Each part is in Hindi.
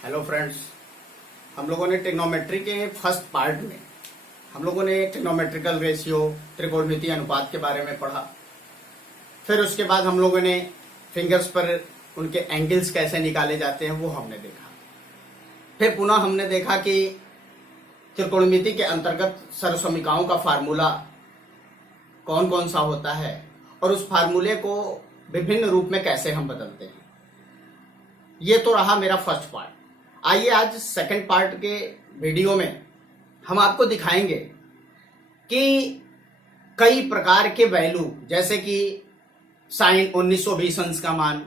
हेलो फ्रेंड्स, हम लोगों ने ट्रिग्नोमेट्री के फर्स्ट पार्ट में हम लोगों ने ट्रिग्नोमेट्रिकल रेशियो त्रिकोणमिति अनुपात के बारे में पढ़ा। फिर उसके बाद हम लोगों ने फिंगर्स पर उनके एंगल्स कैसे निकाले जाते हैं वो हमने देखा। फिर पुनः हमने देखा कि त्रिकोणमिति के अंतर्गत सर्वसमीकाओं का फार्मूला कौन कौन सा होता है और उस फार्मूले को विभिन्न रूप में कैसे हम बदलते हैं। ये तो रहा मेरा फर्स्ट पार्ट। आइए आज सेकंड पार्ट के वीडियो में हम आपको दिखाएंगे कि कई प्रकार के वैल्यू, जैसे कि साइन 1920 अंश का मान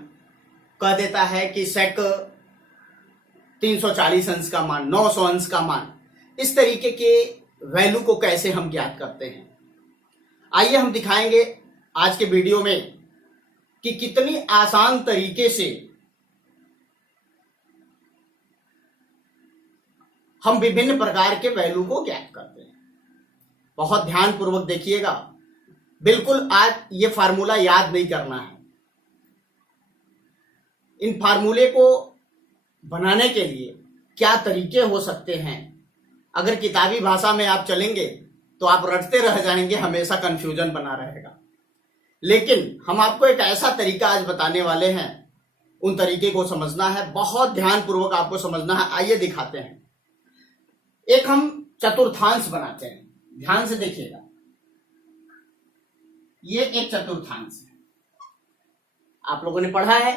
कह देता है कि सेक 340 अंश का मान, 900 अंश का मान, इस तरीके के वैल्यू को कैसे हम ज्ञात करते हैं। आइए हम दिखाएंगे आज के वीडियो में कि कितनी आसान तरीके से हम विभिन्न प्रकार के वैल्यू को ज्ञात करते हैं। बहुत ध्यान पूर्वक देखिएगा, बिल्कुल आज ये फार्मूला याद नहीं करना है। इन फार्मूले को बनाने के लिए क्या तरीके हो सकते हैं, अगर किताबी भाषा में आप चलेंगे तो आप रटते रह जाएंगे, हमेशा कंफ्यूजन बना रहेगा। लेकिन हम आपको एक ऐसा तरीका आज बताने वाले हैं, उन तरीके को समझना है, बहुत ध्यानपूर्वक आपको समझना है। आइए दिखाते हैं। एक हम चतुर्थांश बनाते हैं, ध्यान से देखिएगा। ये एक चतुर्थांश है, आप लोगों ने पढ़ा है।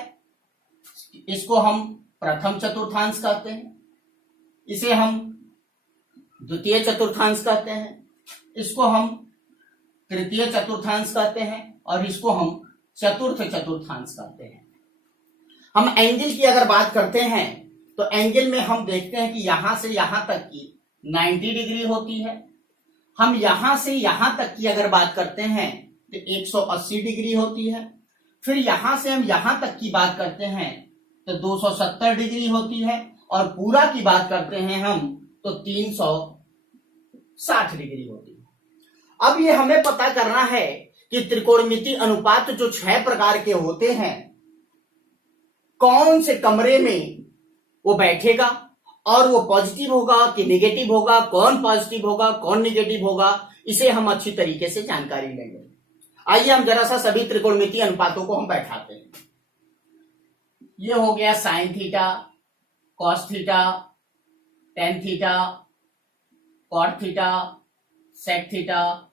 इसको हम प्रथम चतुर्थांश कहते हैं, इसे हम द्वितीय चतुर्थांश कहते हैं, इसको हम तृतीय चतुर्थांश कहते हैं और इसको हम चतुर्थ चतुर्थांश कहते हैं। हम एंगल की अगर बात करते हैं तो एंगल में हम देखते हैं कि यहां से यहां तक की 90 डिग्री होती है। हम यहां से यहां तक की अगर बात करते हैं तो 180 डिग्री होती है। फिर यहां से हम यहां तक की बात करते हैं तो 270 डिग्री होती है और पूरा की बात करते हैं हम तो 360 डिग्री होती है। अब ये हमें पता करना है कि त्रिकोणमिति अनुपात जो 6 प्रकार के होते हैं, कौन से कमरे में वो बैठेगा और वो पॉजिटिव होगा कि नेगेटिव होगा, कौन पॉजिटिव होगा कौन नेगेटिव होगा, इसे हम अच्छी तरीके से जानकारी लेंगे। आइए हम जरा सा सभी त्रिकोणमिति अनुपातों को हम बैठाते हैं। ये हो गया sine theta, cos theta, tan theta, cot theta, sec theta,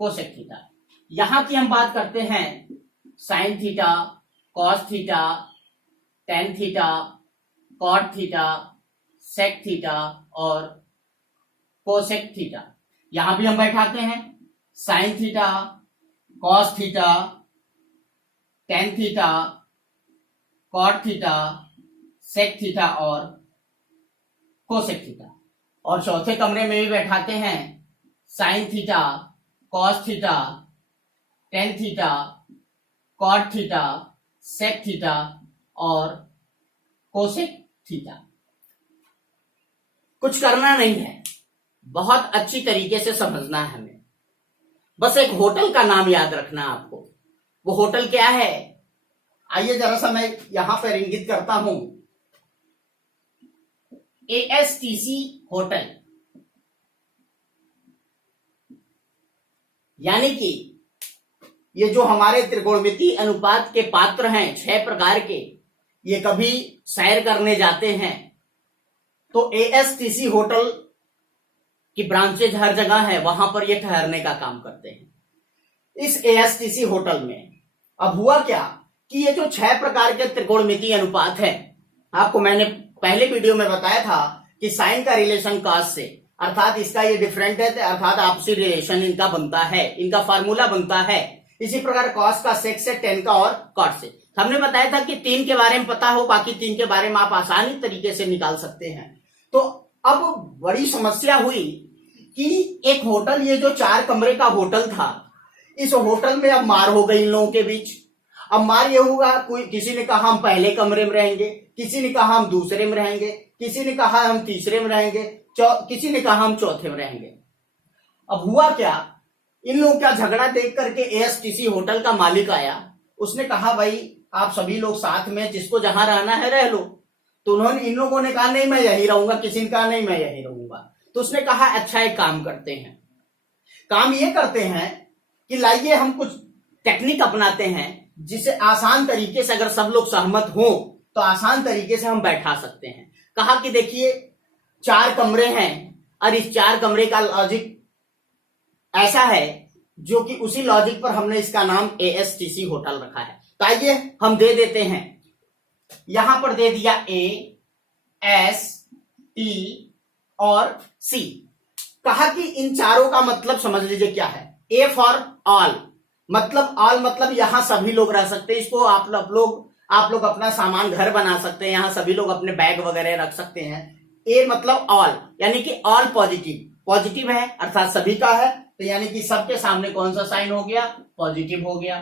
cosec theta. यहां की हम बात करते हैं sine theta, cos theta, tan theta, cot theta, sec theta और कोसेक थीटा। यहां भी हम बैठाते हैं sine theta, cos theta, tan theta, cot theta, sec theta और कोसेक थीटा। और चौथे कमरे में भी बैठाते हैं sine theta, cos theta, tan theta, cot theta, sec theta और कोसेक थीटा। कुछ करना नहीं है, बहुत अच्छी तरीके से समझना है हमें। बस एक होटल का नाम याद रखना आपको। वो होटल क्या है, आइए जरा सा मैं यहां पर इंगित करता हूं। ASTC होटल, यानी कि ये जो हमारे त्रिकोणमिति अनुपात के पात्र हैं 6 प्रकार के, ये कभी सैर करने जाते हैं तो ASTC होटल की ब्रांचेज हर जगह है, वहां पर ये ठहरने का काम करते हैं। इस ASTC होटल में अब हुआ क्या कि ये जो 6 प्रकार के त्रिकोणमिति अनुपात है, आपको मैंने पहले वीडियो में बताया था कि साइन का रिलेशन कॉस से, अर्थात इसका ये डिफरेंट है, अर्थात आपसी रिलेशन इनका बनता है, इनका फार्मूला बनता है। इसी प्रकार कॉस का सेक से, टेन का और कॉट से। हमने बताया था कि 3 के बारे में पता हो, बाकी 3 के बारे में आप आसानी तरीके से निकाल सकते हैं। तो अब बड़ी समस्या हुई कि एक होटल, ये जो 4 कमरे का होटल था, इस होटल में अब मार हो गई इन लोगों के बीच। अब मार ये हुआ, कोई किसी ने कहा हम पहले कमरे में रहेंगे, किसी ने कहा हम दूसरे में रहेंगे, किसी ने कहा हम तीसरे में रहेंगे, किसी ने कहा हम चौथे में रहेंगे। अब हुआ क्या, इन लोगों का झगड़ा देख करके ASTC होटल का मालिक आया। उसने कहा भाई आप सभी लोग साथ में, जिसको जहां रहना है रह लो। तो उन्होंने इन लोगों ने कहा नहीं मैं यही रहूंगा, किसी ने कहा नहीं मैं यही रहूंगा। तो उसने कहा अच्छा एक काम करते हैं, काम ये करते हैं कि लाइए हम कुछ टेक्निक अपनाते हैं जिसे आसान तरीके से अगर सब लोग सहमत हो तो आसान तरीके से हम बैठा सकते हैं। कहा कि देखिए 4 कमरे हैं और इस 4 कमरे का लॉजिक ऐसा है जो कि उसी लॉजिक पर हमने इसका नाम ASTC होटल रखा है। तो आइए हम दे देते हैं, यहां पर दे दिया A, S, T और C। कहा कि इन चारों का मतलब समझ लीजिए क्या है। A फॉर ऑल, मतलब ऑल मतलब यहां सभी लोग रह सकते हैं। इसको आप लोग अपना सामान घर बना सकते हैं, यहां सभी लोग अपने बैग वगैरह रख सकते हैं। A मतलब ऑल, यानी कि ऑल पॉजिटिव, पॉजिटिव है अर्थात सभी का है, तो यानी कि सबके सामने कौन सा साइन हो गया, पॉजिटिव हो गया।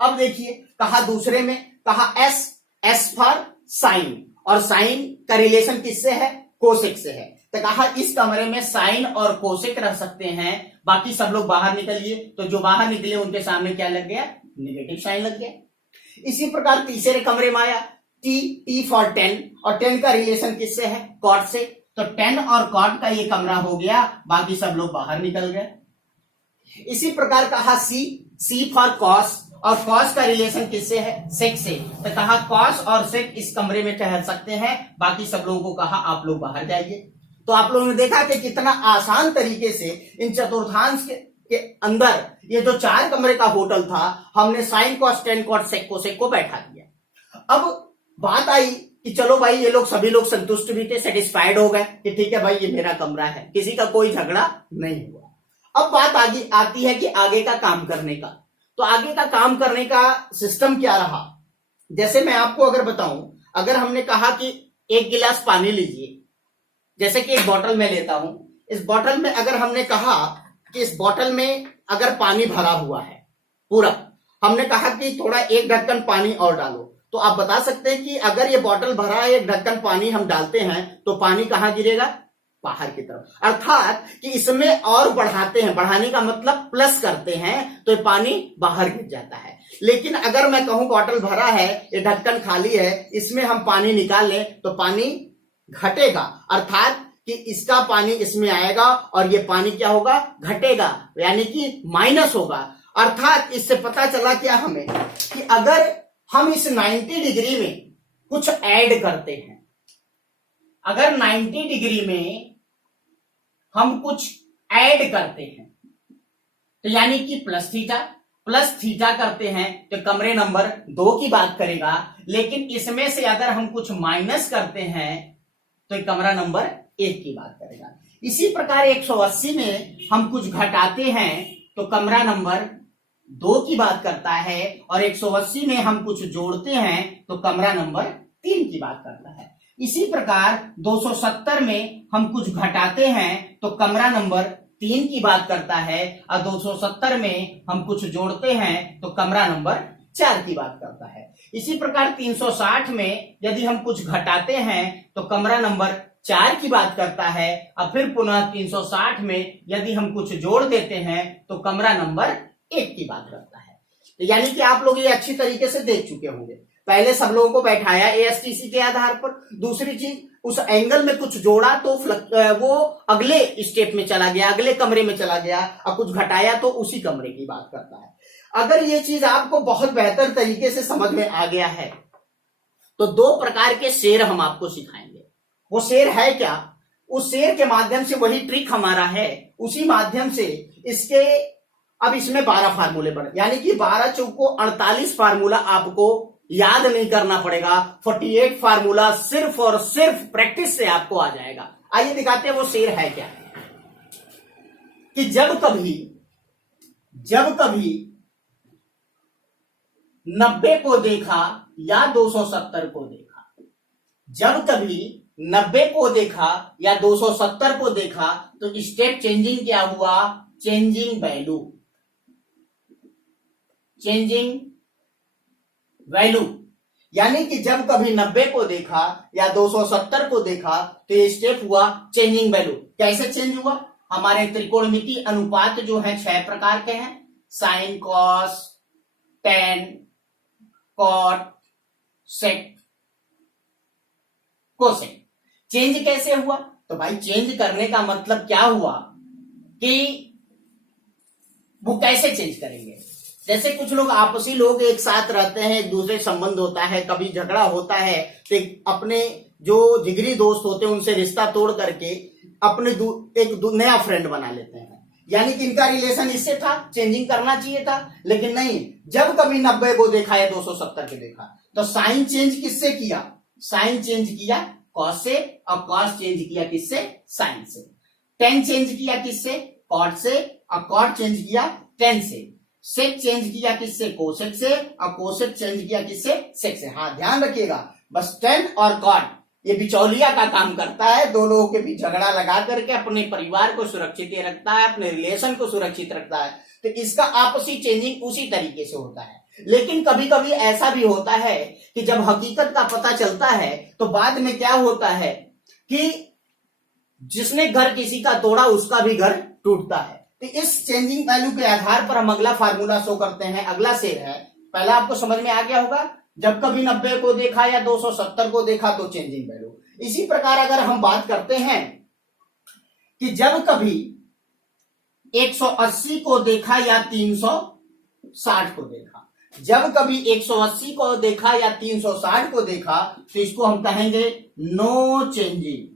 अब देखिए कहा दूसरे में, कहा S फॉर साइन, और साइन का रिलेशन किससे है, कोसेक से है। तो कहा इस कमरे में साइन और कोसेक रह सकते हैं, बाकी सब लोग बाहर निकलिए। तो जो बाहर निकले उनके सामने क्या लग गया, नेगेटिव साइन लग गया। इसी प्रकार तीसरे कमरे में आया T फॉर 10, और 10 का रिलेशन किससे है, कॉट से। तो 10 और कॉट का ये कमरा हो गया, बाकी सब लोग बाहर निकल गए। इसी प्रकार कहा C फॉर कॉस, और कॉस का रिलेशन किससे है, सेक से। तो कहा कॉस और सेक इस कमरे में ठहर सकते हैं, बाकी सब लोगों को कहा आप लोग बाहर जाइए। तो आप लोगों ने देखा कि कितना आसान तरीके से इन चतुर्थांश के अंदर ये जो 4 कमरे का होटल था, हमने sine cos tan cot sec cosec को बैठा दिया। अब बात आई कि चलो भाई ये लोग सभी लोग संतुष्ट भी थे, सेटिस्फाइड हो गए कि ठीक है भाई ये मेरा कमरा है, किसी का कोई झगड़ा नहीं हुआ। अब बात आती है कि आगे का काम करने का। तो आगे का काम करने का सिस्टम क्या रहा, जैसे मैं आपको अगर बताऊं, अगर हमने कहा कि 1 गिलास पानी लीजिए, जैसे कि एक बोतल में लेता हूं, इस बोतल में अगर हमने कहा कि इस बोतल में अगर पानी भरा हुआ है पूरा, हमने कहा कि थोड़ा 1 ढक्कन पानी और डालो, तो आप बता सकते हैं कि अगर ये बोतल भरा है, 1 ढक्कन पानी हम डालते हैं तो पानी कहां गिरेगा, बाहर की तरफ। अर्थात कि इसमें और बढ़ाते हैं, बढ़ाने का मतलब प्लस करते हैं, तो ये पानी बाहर गिर जाता है। लेकिन अगर मैं कहूं बोतल भरा है, ये ढक्कन खाली है, इसमें हम पानी निकाल लें तो पानी घटेगा, अर्थात कि इसका पानी इसमें आएगा और ये पानी क्या होगा, घटेगा, यानी कि माइनस होगा। अर्थात इससे पता चला क्या हमें कि अगर हम इस 90 डिग्री में कुछ ऐड करते हैं, अगर 90 डिग्री में हम कुछ ऐड करते हैं तो यानी कि प्लस थीटा करते हैं तो कमरे नंबर 2 की बात करेगा। लेकिन इसमें से अगर हम कुछ माइनस करते हैं तो कमरा नंबर 1 की बात करेगा। इसी प्रकार 180 में हम कुछ घटाते हैं तो कमरा नंबर 2 की बात करता है, और 180 में हम कुछ जोड़ते हैं तो कमरा नंबर 3 की बात करता है। इसी प्रकार 270 में हम कुछ घटाते हैं तो कमरा नंबर 3 की बात करता है, और 270 में हम कुछ जोड़ते हैं तो कमरा नंबर 4 की बात करता है। इसी प्रकार 360 में यदि हम कुछ घटाते हैं तो कमरा नंबर 4 की बात करता है, और फिर पुनः 360 में यदि हम कुछ जोड़ देते हैं तो कमरा नंबर 1 की बात करता है। तो यानी कि आप लोग ये अच्छी तरीके से देख चुके होंगे। पहले सब लोगों को बैठाया ASTC के आधार पर, दूसरी चीज उस एंगल में कुछ जोड़ा तो वो अगले स्टेप में चला गया, अगले कमरे में चला गया, और कुछ घटाया तो उसी कमरे की बात करता है। अगर ये चीज आपको बहुत बेहतर तरीके से समझ में आ गया है तो 2 प्रकार के शेर हम आपको सिखाएंगे। वो शेर है क्या, उस शेर के माध्यम से वही ट्रिक हमारा है, उसी माध्यम से इसके अब इसमें 12 फार्मूले पड़े, यानी कि 12 चौको 48 फार्मूला आपको याद नहीं करना पड़ेगा। 48 फार्मूला सिर्फ और सिर्फ प्रैक्टिस से आपको आ जाएगा। आइए दिखाते हैं वो शेर है क्या, कि जब कभी 90 को देखा या 270 को देखा, जब कभी 90 को देखा या 270 को देखा तो स्टेप चेंजिंग क्या हुआ, चेंजिंग वैल्यू, यानी कि जब कभी 90 को देखा या 270 को देखा तो ये स्टेप हुआ चेंजिंग वैल्यू। कैसे चेंज हुआ, हमारे त्रिकोणमितीय अनुपात जो है 6 प्रकार के हैं, sign, cos, tan, cot, sec, cosec. Change कैसे हुआ? तो भाई चेंज करने का मतलब क्या हुआ कि वो कैसे चेंज करेंगे? जैसे कुछ लोग आपसी लोग एक साथ रहते हैं, एक दूसरे संबंध होता है, कभी झगड़ा होता है तो अपने जो जिगरी दोस्त होते हैं उनसे रिश्ता तोड़ करके अपने एक नया फ्रेंड बना लेते हैं। यानी कि इनका रिलेशन इससे था, चेंजिंग करना चाहिए था, लेकिन नहीं। जब कभी 90 को देखा या 270 के देखा तो साइन चेंज किससे किया? साइन चेंज किया कॉस से, और कॉस चेंज किया किससे? साइन से। टेन चेंज किया किससे? कॉट से, और कॉट चेंज किया टेन से। सेक चेंज किया किससे? कोसेक से, और कोसेक चेंज किया किससे? सेक से। हाँ ध्यान रखिएगा, बस टेन और कॉट ये बिचौलिया का काम करता है, दो लोगों के बीच झगड़ा लगा करके अपने परिवार को सुरक्षित रखता है, अपने रिलेशन को सुरक्षित रखता है। तो इसका आपसी चेंजिंग उसी तरीके से होता है। लेकिन कभी कभी ऐसा भी होता है कि जब हकीकत का पता चलता है तो बाद में क्या होता है कि जिसने घर किसी का तोड़ा उसका भी घर टूटता है। तो इस चेंजिंग वैल्यू के आधार पर हम अगला फार्मूला शो करते हैं। अगला शेर है, पहला आपको समझ में आ गया होगा, जब कभी 90 को देखा या 270 को देखा तो चेंजिंग वैल्यू। इसी प्रकार अगर हम बात करते हैं कि जब कभी 180 को देखा या 360 को देखा, जब कभी 180 को देखा या 360 को देखा तो इसको हम कहेंगे नो चेंजिंग।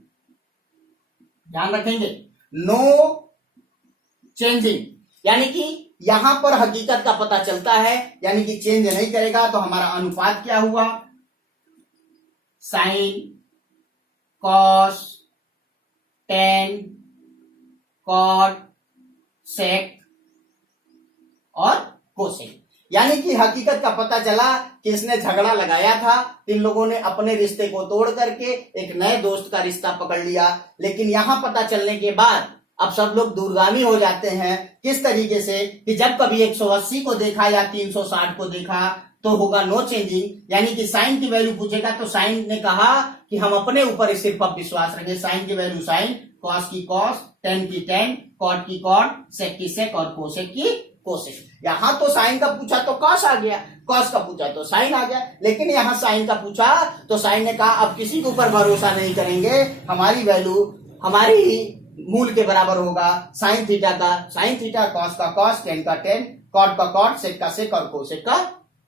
ध्यान रखेंगे, नो चेंजिंग, यानी कि यहां पर हकीकत का पता चलता है, यानी कि चेंज नहीं करेगा। तो हमारा अनुपात क्या हुआ? साइन, कॉस, टेन, कॉट, सेक और कोसेक। यानी कि हकीकत का पता चला कि इसने झगड़ा लगाया था, इन लोगों ने अपने रिश्ते को तोड़ करके एक नए दोस्त का रिश्ता पकड़ लिया। लेकिन यहां पता चलने के बाद अब सब लोग दूरगामी हो जाते हैं। किस तरीके से कि जब कभी 180 को देखा या 360 को देखा तो होगा नो चेंजिंग, यानी कि साइन की वैल्यू पूछेगा तो साइन ने कहा कि हम अपने ऊपर सिर्फ अब विश्वास रखेंगे। साइन की वैल्यू साइन, कॉस की कॉस, टेन की टेन, कॉट की कॉट, सेक की सेक और कोसेक की कोसेक। यहां तो साइन का पूछा तो कॉस आ गया, कॉस का पूछा तो साइन आ गया, लेकिन यहां साइन का पूछा तो साइन ने कहा अब किसी के ऊपर भरोसा नहीं करेंगे, हमारी वैल्यू हमारी मूल के बराबर होगा साइन थीटा का साइन थीटा, कॉस का कॉस, टेन का टेन, कॉट का कॉट, सेक का सेक और कोसेक का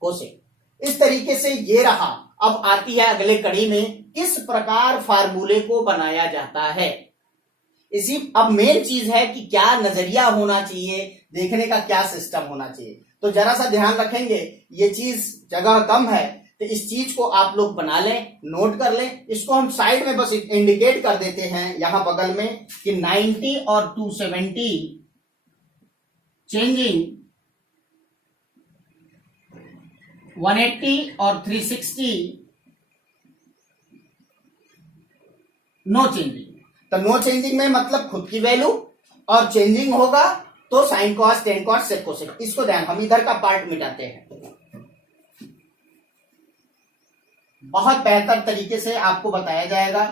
कोसेक। इस तरीके से ये रहा। अब आती है अगले कड़ी में किस प्रकार फार्मूले को बनाया जाता है। इसी अब मेन चीज है कि क्या नजरिया होना चाहिए, देखने का क्या सिस्टम होना चाहिए। तो जरा सा ध्यान रखेंगे, ये चीज जगह कम है तो इस चीज को आप लोग बना लें, नोट कर लें। इसको हम साइड में बस इंडिकेट कर देते हैं यहां बगल में कि 90 और 270 चेंजिंग, 180 और 360 नो चेंजिंग। तो नो चेंजिंग में मतलब खुद की वैल्यू, और चेंजिंग होगा तो sine cos, tan cos, sec cosec. इसको ध्यान, हम इधर का पार्ट मिटाते हैं। बहुत बेहतर तरीके से आपको बताया जाएगा,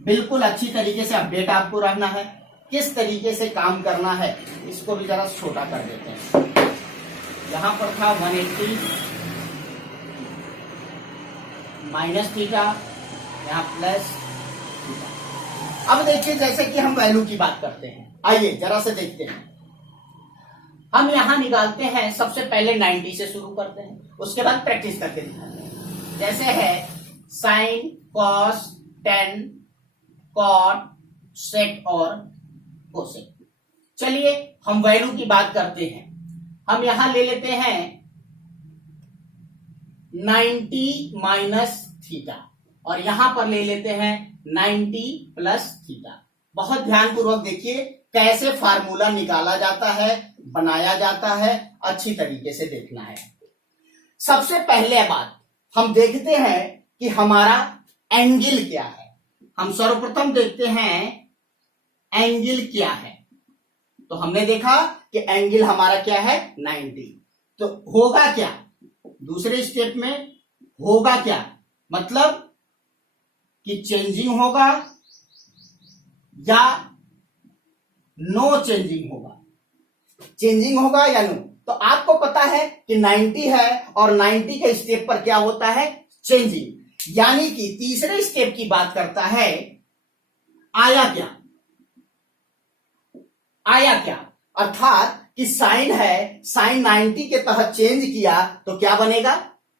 बिल्कुल अच्छी तरीके से अपडेट आपको रहना है, किस तरीके से काम करना है। इसको भी जरा छोटा कर देते हैं। यहां पर था 180 माइनस थीटा, यहां प्लस थीटा। अब देखिए जैसे कि हम वैल्यू की बात करते हैं, आइए जरा से देखते हैं। हम यहां निकालते हैं, सबसे पहले 90 से शुरू करते हैं, उसके बाद प्रैक्टिस करके दिखाते हैं। जैसे है साइन, कॉस, टेन, कॉट, सेक और कोसेक। चलिए हम वैल्यू की बात करते हैं। हम यहां ले लेते हैं 90 माइनस थीटा, और यहां पर ले लेते हैं 90 प्लस थीटा। बहुत ध्यानपूर्वक देखिए कैसे फार्मूला निकाला जाता है, बनाया जाता है, अच्छी तरीके से देखना है। सबसे पहले बात हम देखते हैं कि हमारा एंगल क्या है। हम सर्वप्रथम देखते हैं एंगल क्या है। तो हमने देखा कि एंगल हमारा क्या है 90। तो होगा क्या दूसरे स्टेप में, होगा क्या मतलब कि चेंजिंग होगा या नो चेंजिंग होगा। चेंजिंग होगा या नो। तो आपको पता है कि 90 है और 90 के स्टेप पर क्या होता है चेंजिंग। यानी कि तीसरे स्टेप की बात करता है, आया क्या, आया क्या, अर्थात कि साइन है, साइन 90 के तहत चेंज किया तो क्या बनेगा,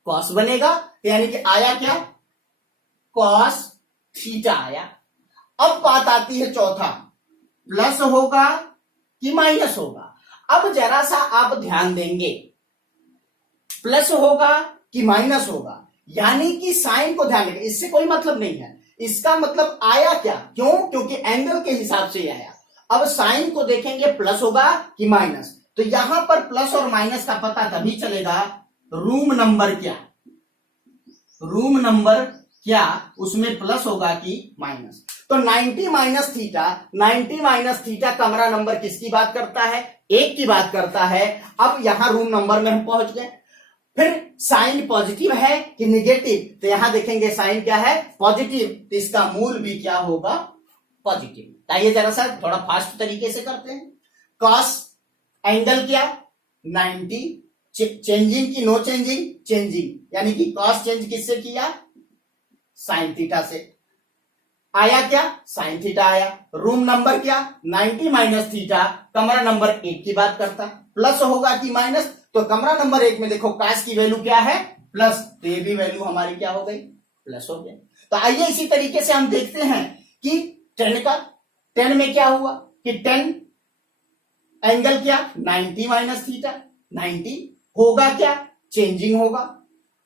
कॉस बनेगा। यानी कि आया क्या, कॉस थीटा आया। अब बात आती है चौथा, प्लस होगा कि माइनस होगा। अब जरा सा आप ध्यान देंगे, प्लस होगा कि माइनस होगा, यानी कि साइन को ध्यान देंगे, इससे कोई मतलब नहीं है। इसका मतलब आया क्या, क्यों, क्योंकि एंगल के हिसाब से आया। अब साइन को देखेंगे, प्लस होगा कि माइनस, तो यहां पर प्लस और माइनस का पता तभी चलेगा, रूम नंबर क्या, रूम नंबर क्या, उसमें प्लस होगा कि माइनस। तो 90 माइनस थीटा, 90 माइनस थीटा कमरा नंबर किसकी बात करता है, एक की बात करता है। अब यहां रूम नंबर में हम पहुंच गए। फिर साइन पॉजिटिव है कि निगेटिव, तो यहां देखेंगे साइन क्या है, पॉजिटिव, तो इसका मूल भी क्या होगा, पॉजिटिव। आइए जरा सा थोड़ा फास्ट तरीके से करते हैं। कॉस एंगल क्या, 90, चेंजिंग की नो चेंजिंग, चेंजिंग, यानी कि कॉस चेंज किससे किया, साइन थीटा से। आया क्या, साइन थीटा आया। रूम नंबर क्या, 90 माइनस थीटा कमरा नंबर 1 की बात करता। प्लस होगा कि माइनस, तो कमरा नंबर 1 में देखो काश की वैल्यू क्या है, प्लस, तो ये भी वैल्यू हमारी क्या हो गई, प्लस हो गया। तो आइए इसी तरीके से हम देखते हैं कि 10 का, 10 में क्या हुआ कि 10 एंगल क्या, 90 माइनस थीटा, 90 होगा क्या, चेंजिंग होगा।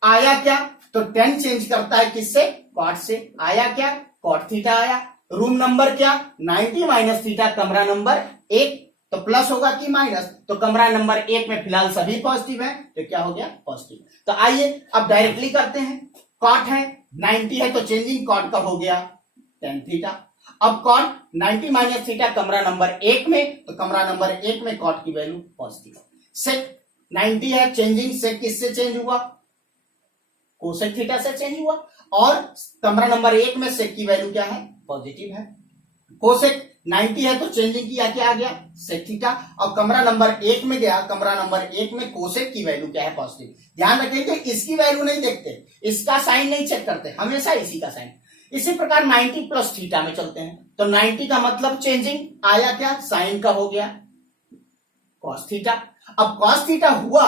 आया क्या, तो 10 चेंज करता है किससे, कॉट से। आया क्या, कॉट थीटा आया। रूम नंबर क्या, 90 माइनस थीटा कमरा नंबर 1, तो प्लस होगा कि माइनस, तो कमरा नंबर 1 में फिलहाल सभी पॉजिटिव है, तो क्या हो गया, पॉजिटिव। तो आइए अब डायरेक्टली करते हैं। कॉट है, 90 है, तो चेंजिंग कॉट का हो गया tan थीटा। अब कॉट 90 माइनस थीटा कमरा नंबर 1 में, तो कमरा नंबर 1 में कॉट की वैल्यू पॉजिटिव। सेक 90 है, चेंजिंग सेक किससे चेंज हुआ, कोसेक थीटा से चेंज हुआ, और कमरा नंबर 1 में सेक की वैल्यू क्या है, पॉजिटिव है। कोसेक 90 है, तो चेंजिंग किया क्या आ गया, सेक थीटा, और कमरा नंबर 1 में गया, कमरा नंबर 1 में कोसेक की वैल्यू क्या है, पॉजिटिव। ध्यान रखेंगे इसकी वैल्यू नहीं देखते, इसका साइन नहीं चेक करते, हमेशा इसी का साइन। इसी प्रकार 90 प्लस थीटा में चलते हैं, तो 90 का मतलब चेंजिंग, आया क्या, साइन का हो गया कॉस थीटा। अब कॉस थीटा हुआ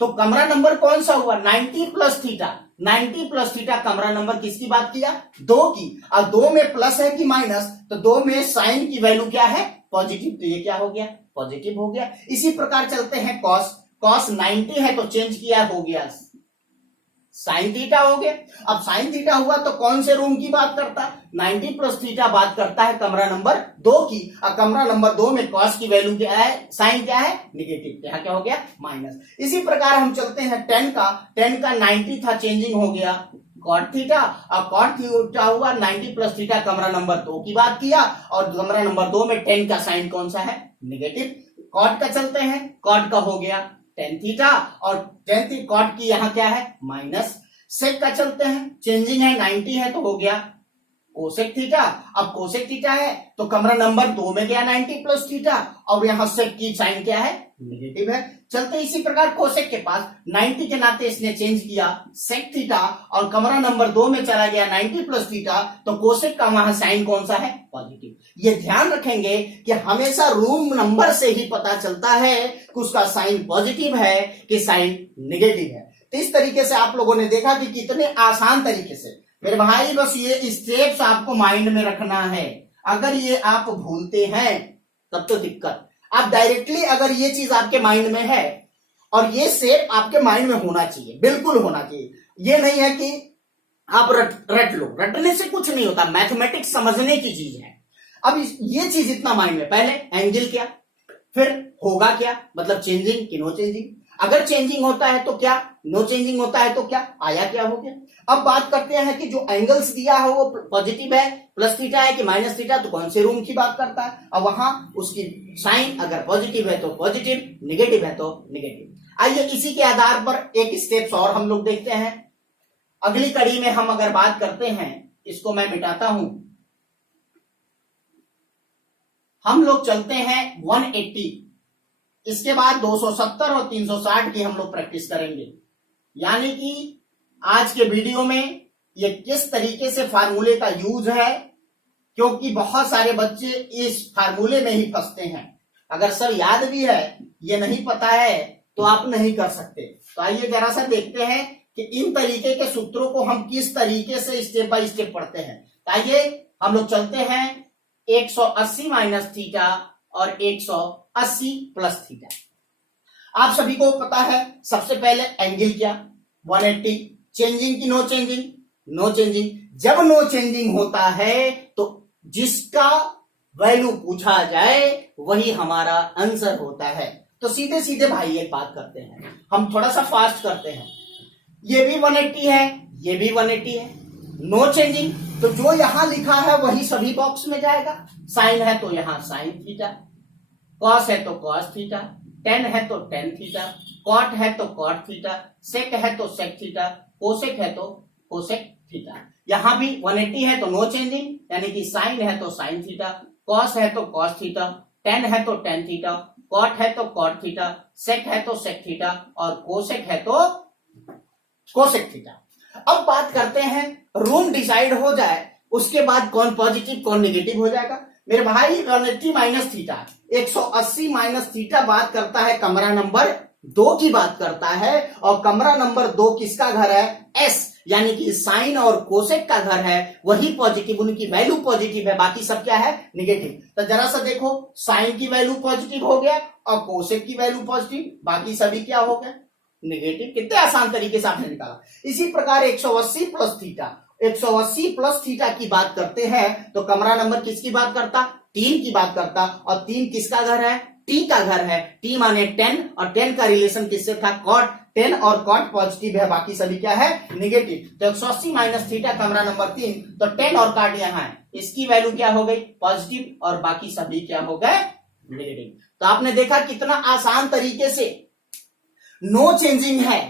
तो कमरा नंबर कौन सा हुआ, 90 प्लस थीटा, 90 प्लस थीटा कमरा नंबर किसकी बात किया, 2 की। और 2 में प्लस है कि माइनस, तो 2 में साइन की वैल्यू क्या है, पॉजिटिव, तो ये क्या हो गया, पॉजिटिव हो गया। इसी प्रकार चलते हैं कॉस, कॉस 90 है तो चेंज किया, हो गया साइन थीटा हो गया। अब साइन थीटा हुआ तो कौन से रूम की बात करता, 90 प्लस थीटा बात करता है कमरा नंबर 2 की, और कमरा नंबर 2 में कॉस की वैल्यू क्या है, साइन क्या है, निगेटिव, यहां क्या हो गया, माइनस। इसी प्रकार हम चलते हैं 10 का, 10 का 90 था, चेंजिंग हो गया कॉट थीटा, और कॉट थीटा हुआ 90 प्लस थीटा कमरा नंबर 2 की बात किया, और कमरा नंबर 2 में 10 का साइन कौन सा है, निगेटिव। कॉट का चलते हैं, कॉट का हो गया tan थीटा, और tan थीटा कॉट की यहां क्या है, माइनस। सेक का चलते हैं, चेंजिंग है 90 है, तो हो गया कोसेक थीटा। अब कोसेक थीटा है तो कमरा नंबर 2 में गया 90 प्लस थीटा, और यहां सेक की साइन क्या है, निगेटिव है। चलते इसी प्रकार कोसेक के पास, 90 के नाते इसने चेंज किया सेक थीटा, और कमरा नंबर 2 में चला गया 90 प्लस थीटा, तो कोसेक का वहां साइन कौन सा है, पॉजिटिव। ये ध्यान रखेंगे कि हमेशा रूम नंबर से ही पता चलता है कि उसका साइन पॉजिटिव है कि साइन निगेटिव है। तो इस तरीके से आप लोगों ने देखा कि कितने आसान तरीके से, मेरे भाई बस ये स्टेप्स आपको माइंड में रखना है, अगर ये आप भूलते हैं तब तो दिक्कत। आप डायरेक्टली अगर ये चीज आपके माइंड में है, और ये शेप आपके माइंड में होना चाहिए, बिल्कुल होना चाहिए। ये नहीं है कि आप रट लो, रटने से कुछ नहीं होता, मैथमेटिक्स समझने की चीज है। अब ये चीज इतना माइंड में, पहले एंगल क्या, फिर होगा क्या, मतलब चेंजिंग कि नो चेंजिंग, अगर चेंजिंग होता है तो क्या, नो चेंजिंग होता है तो क्या, आया क्या हो गया। अब बात करते हैं कि जो एंगल्स दिया है वो पॉजिटिव है, प्लस थीटा है कि माइनस थीटा, तो कौन से रूम की बात करता है, अब वहां उसकी साइन अगर पॉजिटिव है तो पॉजिटिव, निगेटिव है तो निगेटिव। आइए इसी के आधार पर एक स्टेप्स और हम लोग देखते हैं। अगली कड़ी में हम अगर बात करते हैं, इसको मैं मिटाता हूं, हम लोग चलते हैं 180, इसके बाद 270 और 360 की हम लोग प्रैक्टिस करेंगे। यानी कि आज के वीडियो में ये किस तरीके से फार्मूले का यूज है, क्योंकि बहुत सारे बच्चे इस फार्मूले में ही फंसते हैं। अगर सर याद भी है, ये नहीं पता है तो आप नहीं कर सकते। तो आइए जरा सा देखते हैं कि इन तरीके के सूत्रों को हम किस तरीके से स्टेप बाय स्टेप पढ़ते हैं। तो आइए हम लोग चलते हैं 180 माइनस थीटा और 180 प्लस थीटा। आप सभी को पता है सबसे पहले एंगल क्या, 180। चेंजिंग की नो चेंजिंग, नो चेंजिंग। जब नो चेंजिंग होता है तो जिसका वैल्यू पूछा जाए वही हमारा आंसर होता है। तो सीधे सीधे भाई एक बात करते हैं, हम थोड़ा सा फास्ट करते हैं। ये भी 180 है, ये भी 180 है, नो चेंजिंग। तो जो यहां लिखा है वही सभी बॉक्स में जाएगा। साइन है तो यहां साइन थीटा, कॉस है तो कॉस थीटा, टेन है तो टेन थीटा, कॉट है तो कॉट थीटा, सेक है तो सेक थीटा, कोसेक है तो कोसेक थीटा। यहां भी 180 है तो नो चेंजिंग, यानी कि साइन है तो साइन थीटा, कॉस है तो कॉस थीटा, टेन है तो टेन थीटा, कॉट है तो कॉट थीटा, सेक है तो सेक थीटा और कोसेक है तो कोसेक थीटा। अब बात करते हैं, रूम डिसाइड हो जाए उसके बाद कौन पॉजिटिव कौन नेगेटिव हो जाएगा। मेरे भाई 180 माइनस थीटा, 180 माइनस थीटा बात करता है कमरा नंबर 2 की बात करता है, और कमरा नंबर 2 किसका घर है, एस, यानी कि साइन और कोसेक का घर है। वही पॉजिटिव, उनकी वैल्यू पॉजिटिव है, बाकी सब क्या है, नेगेटिव। तो जरा सा देखो, साइन की वैल्यू पॉजिटिव हो गया और कोसेक की वैल्यू पॉजिटिव, बाकी सभी क्या हो गया, नेगेटिव। कितने आसान तरीके से आपने निकाला। इसी प्रकार 180 प्लस थीटा, 180 प्लस थीटा की बात करते हैं तो कमरा नंबर किसकी बात करता, 3 की बात करता, और 3 किसका घर है, टी का घर है। टी माने 10, और 10 का रिलेशन किससे था, कॉट। 10 और कॉट पॉजिटिव है, बाकी सभी क्या है, नेगेटिव। तो 180 माइनस थीटा कमरा नंबर 3, तो 10 और कॉट यहां है, इसकी वैल्यू क्या हो गई, पॉजिटिव, और बाकी सभी क्या हो गए, नेगेटिव। तो आपने देखा कितना आसान तरीके से नो चेंजिंग है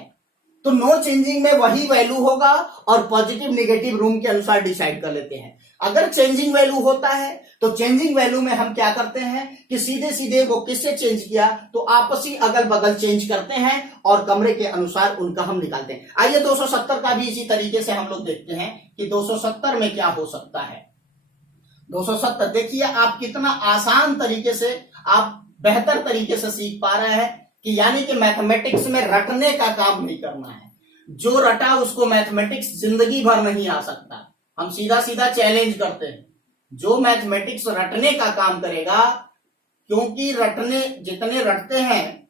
तो नो चेंजिंग में वही वैल्यू होगा और पॉजिटिव नेगेटिव रूम के अनुसार डिसाइड कर लेते हैं। अगर चेंजिंग वैल्यू होता है तो चेंजिंग वैल्यू में हम क्या करते हैं कि सीधे सीधे वो किससे चेंज किया तो आपसी अगल बगल चेंज करते हैं और कमरे के अनुसार उनका हम निकालते हैं। आइए 270 का भी इसी तरीके से हम लोग देखते हैं कि 270 में क्या हो सकता है। 270 देखिए आप कितना आसान तरीके से, आप बेहतर तरीके से सीख पा रहे हैं कि यानी कि मैथमेटिक्स में रटने का काम नहीं करना है। जो रटा उसको मैथमेटिक्स जिंदगी भर नहीं आ सकता। हम सीधा सीधा चैलेंज करते हैं, जो मैथमेटिक्स रटने का काम करेगा, क्योंकि रटने जितने रटते हैं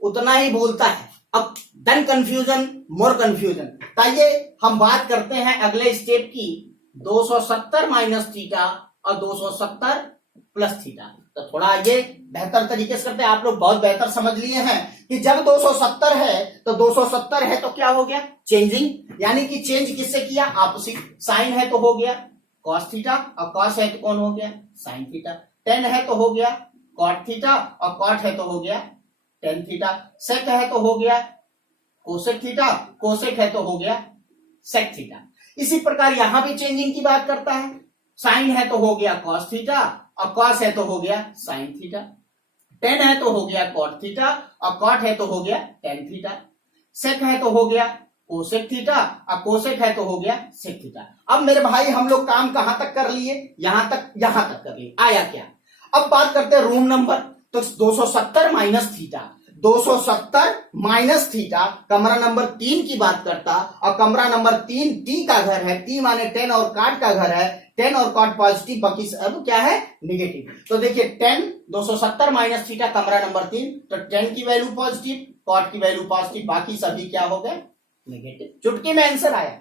उतना ही बोलता है। अब देन कंफ्यूजन मोर कंफ्यूजन। आइए हम बात करते हैं अगले स्टेप की, 270 माइनस थीटा और 270 प्लस थीटा। तो थोड़ा ये बेहतर तरीके से करते हैं। आप लोग बहुत बेहतर समझ लिए हैं कि जब 270 है तो 270 है तो क्या हो गया, चेंजिंग, यानी कि चेंज किससे किया, आपसी। साइन है तो हो गया कॉस थीटा, और कॉस है तो कौन हो गया, साइन थीटा। टेन है तो हो गया कॉट थीटा, और कॉट है तो हो गया टेन थीटा। सेक है तो हो गया कोसेक थीटा, कोसेक है तो हो गया सेक थीटा। इसी प्रकार यहां भी चेंजिंग की बात करता है। साइन है तो हो गया कॉस थीटा, और कॉस है तो हो गया साइन थीटा। टेन है तो हो गया कॉट थीटा, और कॉट है तो हो गया टेन थीटा। सेक है तो हो गया कोसेक थीटा, और कोसेक है तो हो गया सेक थीटा। अब मेरे भाई हम लोग काम कहां तक कर लिए, यहां तक कर लिए। आया क्या, अब बात करते हैं रूम नंबर। तो 270 माइनस थीटा, 270 माइनस थीटा कमरा नंबर 3 की बात करता, और कमरा नंबर 3 टी का घर है। टी माने 10 और कॉट का घर है। 10 और कॉट पॉजिटिव, बाकी अब क्या है, नेगेटिव। तो देखिए 10, 270 माइनस थीटा कमरा नंबर 3, तो 10 की वैल्यू पॉजिटिव, कॉट की वैल्यू पॉजिटिव, बाकी सभी क्या हो गए, नेगेटिव। चुटकी में आंसर आया।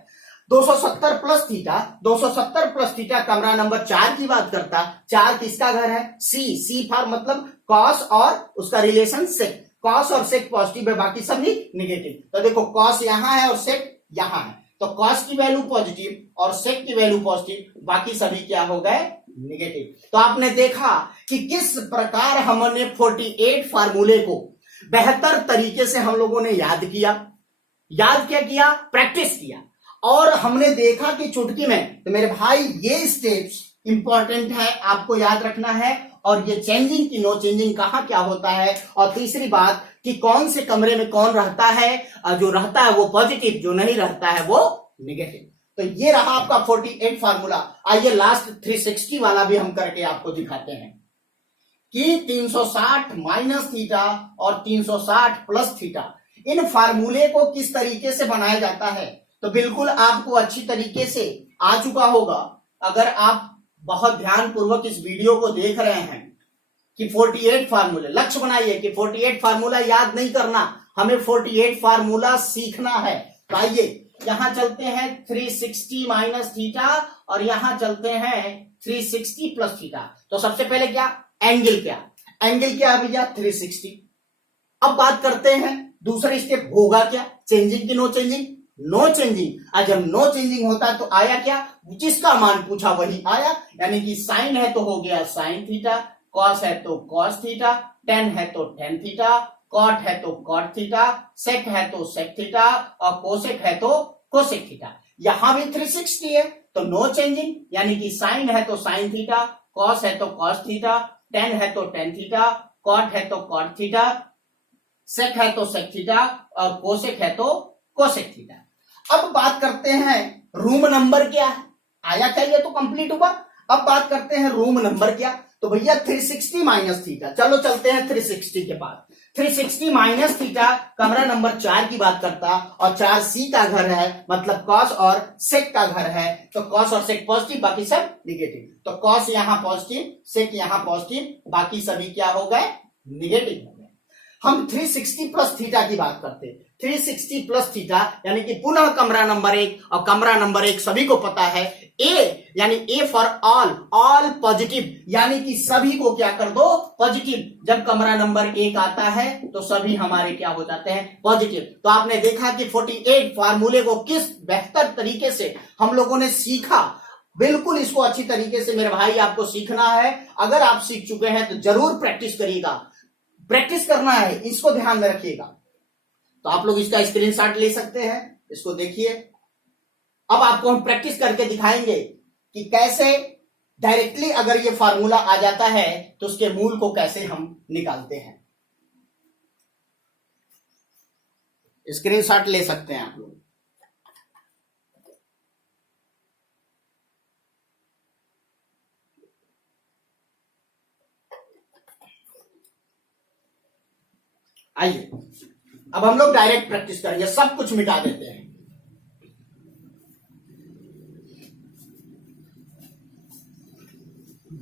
270 प्लस थीटा, 270 प्लस थीटा कमरा नंबर 4 की बात करता। 4 किसका घर है, सी। सी फॉर मतलब कॉस और उसका रिलेशन सेक। कॉस और सेक पॉजिटिव है, बाकी सभी नेगेटिव। तो देखो कॉस यहां है और सेक यहां है, तो कॉस की वैल्यू पॉजिटिव और सेक की वैल्यू पॉजिटिव, बाकी सभी क्या हो गए, नेगेटिव। तो आपने देखा कि किस प्रकार हमने 48 फार्मूले को बेहतर तरीके से हम लोगों ने याद किया, क्या किया, प्रैक्टिस किया, और हमने देखा कि चुटकी में। तो मेरे भाई ये स्टेप्स इंपॉर्टेंट है, आपको याद रखना है। और ये चेंजिंग की नो चेंजिंग कहां क्या होता है, और तीसरी बात कि कौन से कमरे में कौन रहता है, जो रहता है वो पॉजिटिव, जो नहीं रहता है वो नेगेटिव। तो ये रहा आपका 48 फार्मूला। आइए लास्ट 360 वाला भी हम करके आपको दिखाते हैं कि 360 माइनस थीटा और 360 प्लस थीटा, इन फार्मूले को किस तरीके से बनाया जाता है। तो बिल्कुल आपको अच्छी तरीके से आ चुका होगा, अगर आप बहुत ध्यान पूर्वक इस वीडियो को देख रहे हैं कि 48 फार्मूले, लक्ष्य बनाइए कि 48 फार्मूला याद नहीं करना, हमें 48 फार्मूला सीखना है। तो आइए यहां चलते हैं 360 माइनस थीटा और यहां चलते हैं 360 प्लस थीटा। तो सबसे पहले क्या, एंगल क्या, एंगल क्या है भैया 360। अब बात करते हैं दूसरे स्टेप होगा क्या, चेंजिंग की नो चेंजिंग, नो चेंजिंग। आज जब नो चेंजिंग होता है तो आया क्या, जिसका मान पूछा वही आया, यानी कि साइन है तो हो गया साइन थीटा, कॉस है तो कॉस थीटा, टेन है तो टेन थीटा, कॉट है तो कॉट थीटा, सेक है तो सेक थीटा और कोसेक है तो कोसेक थीटा। यहां भी 360 है तो नो चेंजिंग, यानी कि साइन है तो साइन थीटा, कॉस है तो कॉस थीटा, टेन है तो टेन थीटा, कॉट है तो कॉट थीटा, सेक है तो सेक थीटा और कोसेक है तो कोसेक थीटा। अब बात करते हैं रूम नंबर क्या है, आया क्या, ये तो कंप्लीट हुआ। अब बात करते हैं रूम नंबर क्या, तो भैया 360 माइनस थीटा। चलो चलते हैं 360 के बाद। 360 माइनस थीटा कमरा नंबर 4 की बात करता और 4C का घर है, मतलब कॉस और सेक का घर है। तो कॉस और सेक पॉजिटिव, बाकी सब निगेटिव। तो कॉस यहां पॉजिटिव, सेक यहां पॉजिटिव, बाकी सभी क्या हो गए, निगेटिव हो गए। हम 360 प्लस थीटा की बात करते हैं। 360 प्लस थीटा यानी कि पुनः कमरा नंबर 1, और कमरा नंबर 1 सभी को पता है, ए यानी A for all, all positive, यानी कि सभी को क्या कर दो, पॉजिटिव। जब कमरा नंबर 1 आता है तो सभी हमारे क्या हो जाते हैं, पॉजिटिव। तो आपने देखा कि 48 फार्मूले को किस बेहतर तरीके से हम लोगों ने सीखा। बिल्कुल इसको अच्छी तरीके से मेरे भाई आपको सीखना है। अगर आप सीख चुके हैं तो जरूर प्रैक्टिस करिएगा, प्रैक्टिस करना है, इसको ध्यान में रखिएगा। तो आप लोग इसका स्क्रीनशॉट ले सकते हैं, इसको देखिए। अब आपको हम प्रैक्टिस करके दिखाएंगे कि कैसे डायरेक्टली अगर ये फार्मूला आ जाता है तो उसके मूल को कैसे हम निकालते हैं। स्क्रीनशॉट ले सकते हैं आप लोग। आइए अब हम लोग डायरेक्ट प्रैक्टिस करेंगे, सब कुछ मिटा देते हैं।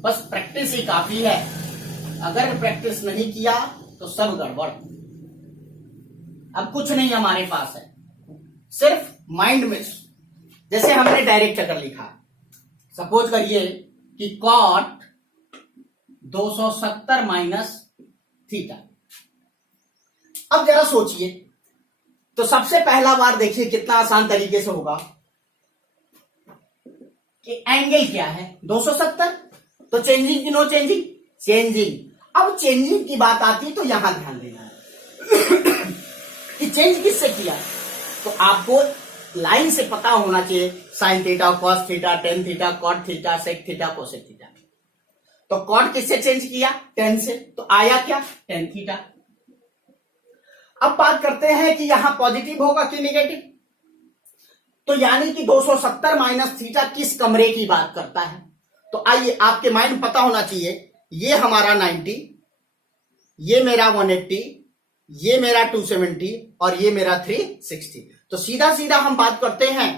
बस प्रैक्टिस ही काफी है, अगर प्रैक्टिस नहीं किया तो सब गड़बड़। अब कुछ नहीं हमारे पास है, सिर्फ माइंड में। जैसे हमने डायरेक्ट अगर लिखा, सपोज करिए कि कॉट 270 माइनस थीटा। अब जरा सोचिए, तो सबसे पहला बार देखिए कितना आसान तरीके से होगा कि एंगल क्या है 270, तो चेंजिंग की नो चेंजिंग, चेंजिंग। अब चेंजिंग की बात आती तो यहां ध्यान देना है कि चेंज किससे किया। तो आपको लाइन से पता होना चाहिए, sine theta, cos theta, tan theta, cot theta, sec theta, cosec theta. तो कॉट किससे चेंज किया, टेन से, तो आया क्या, टेन थीटा। अब बात करते हैं कि यहां पॉजिटिव होगा कि निगेटिव। तो यानी कि 270 माइनस थीटा किस कमरे की बात करता है। तो आइए, आपके माइंड में पता होना चाहिए, ये हमारा 90, ये मेरा 180, ये मेरा 270 और ये मेरा 360। तो सीधा सीधा हम बात करते हैं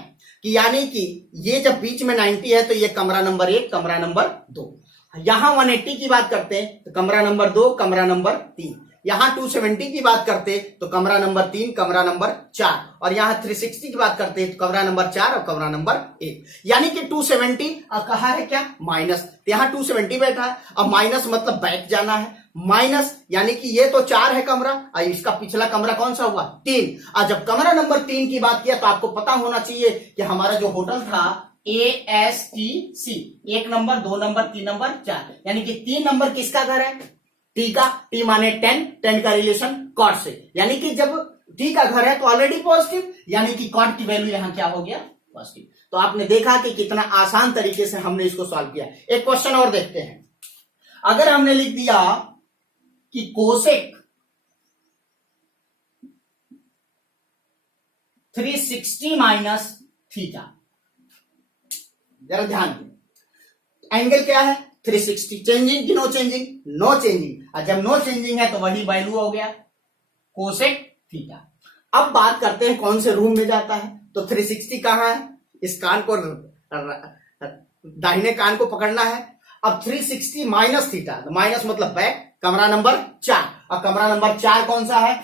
कि यानी कि ये जब बीच में 90 है तो ये कमरा नंबर 1, कमरा नंबर 2। यहां 180 की बात करते हैं तो कमरा नंबर 2, कमरा नंबर 3। यहां 270 की बात करते तो कमरा नंबर 3, कमरा नंबर 4। और यहां 360 की बात करते तो कमरा नंबर 4 और कमरा नंबर 1। यानी कि 270 कहा है क्या, माइनस। यहां 270 बैठा है, अब माइनस मतलब बैक जाना है, माइनस यानी कि ये तो 4 है कमरा, और इसका पिछला कमरा कौन सा हुआ, 3। और जब कमरा नंबर 3 की बात किया तो आपको पता होना चाहिए कि हमारा जो होटल था ASTC, 1 नंबर, 2 नंबर, 3 नंबर, 4, यानी कि 3 नंबर किसका घर है, टी का। टी माने 10, 10 का रिलेशन कॉट से, यानी कि जब टी का घर है तो ऑलरेडी पॉजिटिव, यानी कि कॉट की वैल्यू यहां क्या हो गया, पॉजिटिव। तो आपने देखा कि कितना आसान तरीके से हमने इसको सॉल्व किया। एक क्वेश्चन और देखते हैं। अगर हमने लिख दिया कि कोसेक 360 माइनस थीटा, जरा ध्यान दें, एंगल क्या है 360, चेंजिंग कि नो चेंजिंग, नो चेंजिंग, और जब नो चेंजिंग है तो वही वैल्यू हो गया कोसेक थीटा। अब बात करते हैं कौन से रूम में जाता है, तो 360 कहां है, इस कान को दाहिने कान को पकड़ना है। अब 360 माइनस थीटा, तो माइनस मतलब बैक, कमरा नंबर 4, और कमरा नंबर 4 कौन सा है,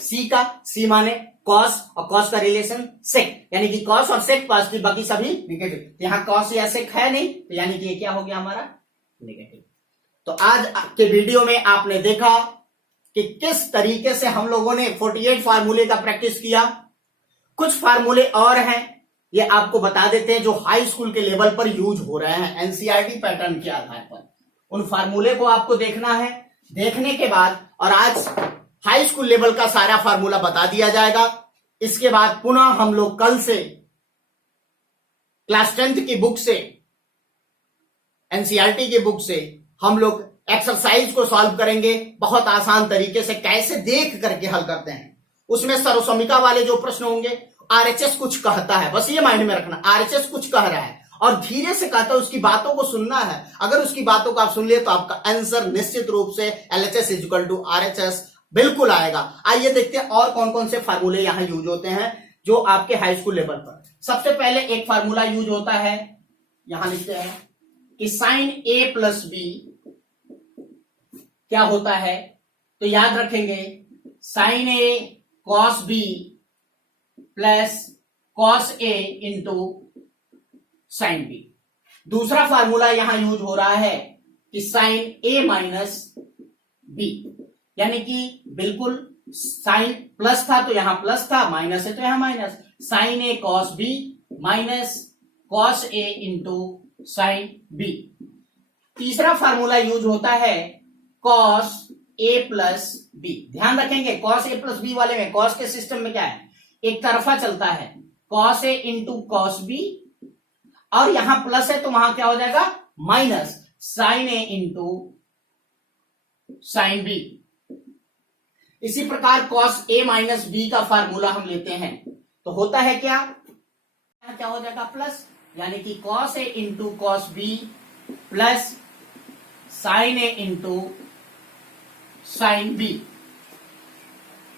सी का, सी माने कॉस, और कॉस का रिलेशन सेक, यानी कि कॉस और सेक पॉजिटिव, बाकी सभी निगेटिव। यहां कॉस या सेक है नहीं, तो यानी कि ये क्या हो गया हमारा नेगेटिव। तो आज के वीडियो में आपने देखा कि किस तरीके से हम लोगों ने 48 फार्मूले का प्रैक्टिस किया। कुछ फार्मूले और हैं, ये आपको बता देते हैं जो हाई स्कूल के लेवल पर यूज हो रहे हैं एनसीईआरटी पैटर्न के आधार पर। उन फार्मूले को आपको देखना है, देखने के बाद, और आज हाई स्कूल लेवल का सारा फार्मूला बता दिया जाएगा। इसके बाद पुनः हम लोग कल से क्लास 10th की बुक से, एनसीईआरटी की बुक से हम लोग एक्सरसाइज को सॉल्व करेंगे बहुत आसान तरीके से, कैसे देख करके हल करते हैं। उसमें सर्वसमिका वाले जो प्रश्न होंगे, आरएचएस कुछ कहता है, बस ये माइंड में रखना, आरएचएस कुछ कह रहा है और धीरे से कहता है, उसकी बातों को सुनना है। अगर उसकी बातों को आप सुन लिए तो आपका आंसर निश्चित रूप से LHS = RHS बिल्कुल आएगा। आइए देखते हैं और कौन कौन से फार्मूले यहां यूज होते हैं जो आपके हाई स्कूल लेवल पर। सबसे पहले एक फार्मूला यूज होता है, यहां लिखते हैं कि साइन A प्लस B क्या होता है, तो याद रखेंगे sine A cos B plus cos A into sine B। दूसरा फार्मूला यहां यूज हो रहा है कि साइन A माइनस B, यानी कि बिल्कुल साइन प्लस था तो यहां प्लस था, माइनस है तो यहां minus, sine A cos B minus cos A into sine B। तीसरा फार्मूला यूज होता है कॉस A प्लस B। ध्यान रखेंगे कॉस A प्लस B वाले में, कॉस के सिस्टम में क्या है, एक तरफा चलता है, cos A into cos B, और यहां प्लस है तो वहां क्या हो जाएगा minus sine A into sine B। इसी प्रकार कॉस A माइनस B का फार्मूला हम लेते हैं तो होता है क्या हो जाएगा प्लस, यानी कि cos A into cos B plus sign A into sine B।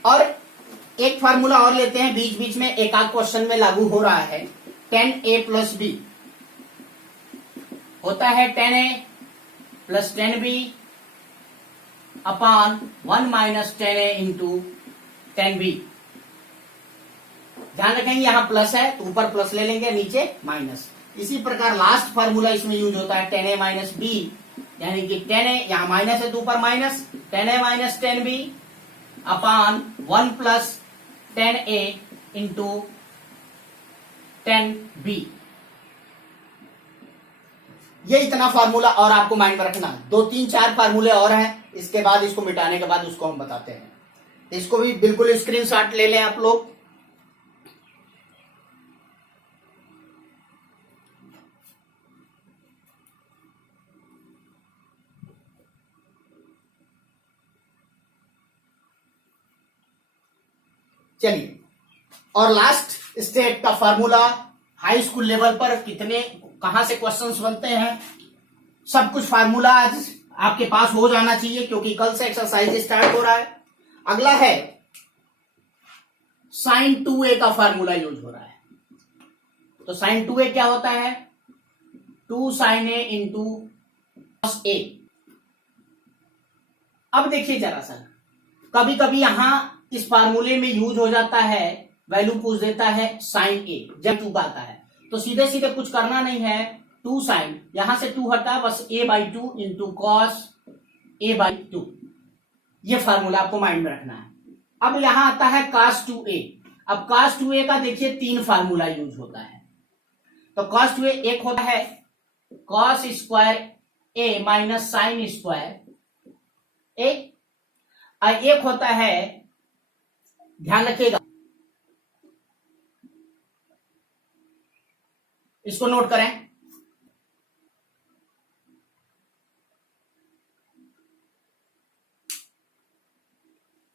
और एक फार्मूला और लेते हैं, बीच बीच में एक आध क्वेश्चन में लागू हो रहा है, tan A प्लस B होता है tan A plus tan B upon 1 minus tan A into tan B। ध्यान रखेंगे यहां प्लस है तो ऊपर प्लस ले लेंगे, नीचे माइनस। इसी प्रकार लास्ट फार्मूला इसमें यूज होता है tan A माइनस B, यानी कि tan A यहां माइनस है तो ऊपर minus, tan A minus tan B upon 1 plus tan A into tan B। ये इतना फार्मूला और आपको माइंड में रखना, 2 3 4 फार्मूले और हैं, इसके बाद इसको मिटाने के बाद उसको हम बताते हैं। इसको भी बिल्कुल स्क्रीनशॉट ले लें आप लोग। चलिए, और लास्ट स्टेप का फार्मूला हाई स्कूल लेवल पर कितने कहां से क्वेश्चंस बनते हैं, सब कुछ फार्मूला आज आपके पास हो जाना चाहिए क्योंकि कल से एक्सरसाइज स्टार्ट हो रहा है। अगला है साइन 2A का फार्मूला यूज हो रहा है, तो साइन 2A क्या होता है, 2 sine A into cos A। अब देखिए जरा सा, कभी कभी यहां इस फार्मूले में यूज हो जाता है, वैल्यू पूछ देता है साइन A, जब 2 आता है तो सीधे सीधे कुछ करना नहीं है, 2 साइन, यहां से 2 हटा, बस A/2 इंटू कॉस A/2। ये फार्मूला आपको माइंड में रखना है। अब यहां आता है cos 2A। अब cos 2A का देखिए 3 फार्मूला यूज होता है, तो cos 2A एक होता है cos square A minus sine square A, और एक होता है, ध्यान रखिएगा इसको नोट करें,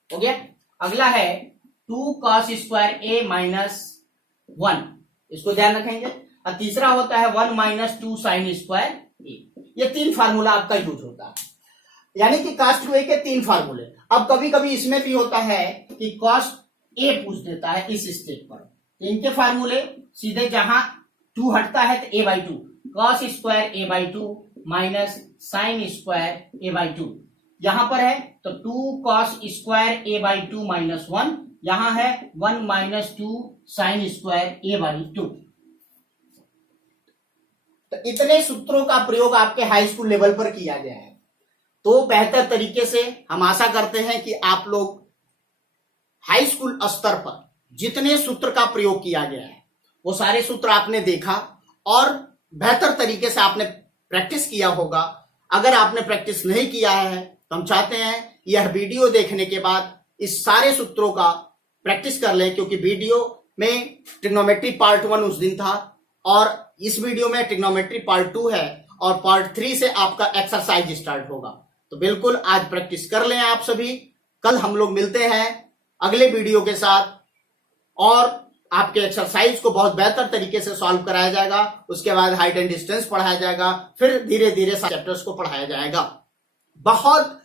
हो गया। अगला है 2 cos स्क्वायर A माइनस 1, इसको ध्यान रखेंगे। और तीसरा होता है 1 माइनस 2 साइन स्क्वायर ए। ये 3 फार्मूला आपका यूज होता है, यानी कि cos 2a के 3 फार्मूले। अब कभी कभी इसमें भी होता है कि cos a पूछ देता है इस स्टेप पर, तो इनके फार्मूले सीधे जहां 2 हटता है तो a/2 cos square a/2 minus sine square a/2 यहां पर है, तो 2 cos स्क्वायर a/2 माइनस 1, यहां है 1 माइनस 2 साइन स्क्वायर a/2। तो इतने सूत्रों का प्रयोग आपके हाई स्कूल लेवल पर किया गया है। तो बेहतर तरीके से हम आशा करते हैं कि आप लोग हाई स्कूल स्तर पर जितने सूत्र का प्रयोग किया गया है वो सारे सूत्र आपने देखा और बेहतर तरीके से आपने प्रैक्टिस किया होगा। अगर आपने प्रैक्टिस नहीं किया है तो हम चाहते हैं यह वीडियो देखने के बाद इस सारे सूत्रों का प्रैक्टिस कर लें, क्योंकि वीडियो में ट्रिग्नोमेट्री पार्ट 1 उस दिन था और इस वीडियो में ट्रिग्नोमेट्री पार्ट 2 है और पार्ट 3 से आपका एक्सरसाइज स्टार्ट होगा। तो बिल्कुल आज प्रैक्टिस कर लें आप सभी। कल हम लोग मिलते हैं अगले वीडियो के साथ और आपके एक्सरसाइज को बहुत बेहतर तरीके से सॉल्व कराया जाएगा। उसके बाद हाइट एंड डिस्टेंस पढ़ाया जाएगा, फिर धीरे धीरे चैप्टर्स को पढ़ाया जाएगा। बहुत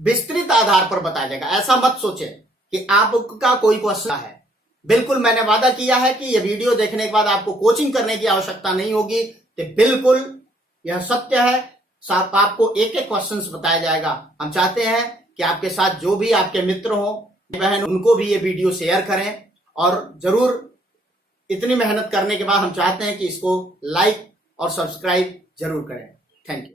विस्तृत आधार पर बताया जाएगा। ऐसा मत सोचे कि आपका कोई क्वेश्चन है। बिल्कुल मैंने वादा किया है कि यह वीडियो देखने के बाद आपको कोचिंग करने की आवश्यकता नहीं होगी। तो बिल्कुल यह सत्य है, साथ आपको एक एक क्वेश्चंस बताया जाएगा। हम चाहते हैं कि आपके साथ जो भी आपके मित्र हो, बहन, उनको भी ये वीडियो शेयर करें और जरूर इतनी मेहनत करने के बाद हम चाहते हैं कि इसको लाइक और सब्सक्राइब जरूर करें। Thank you.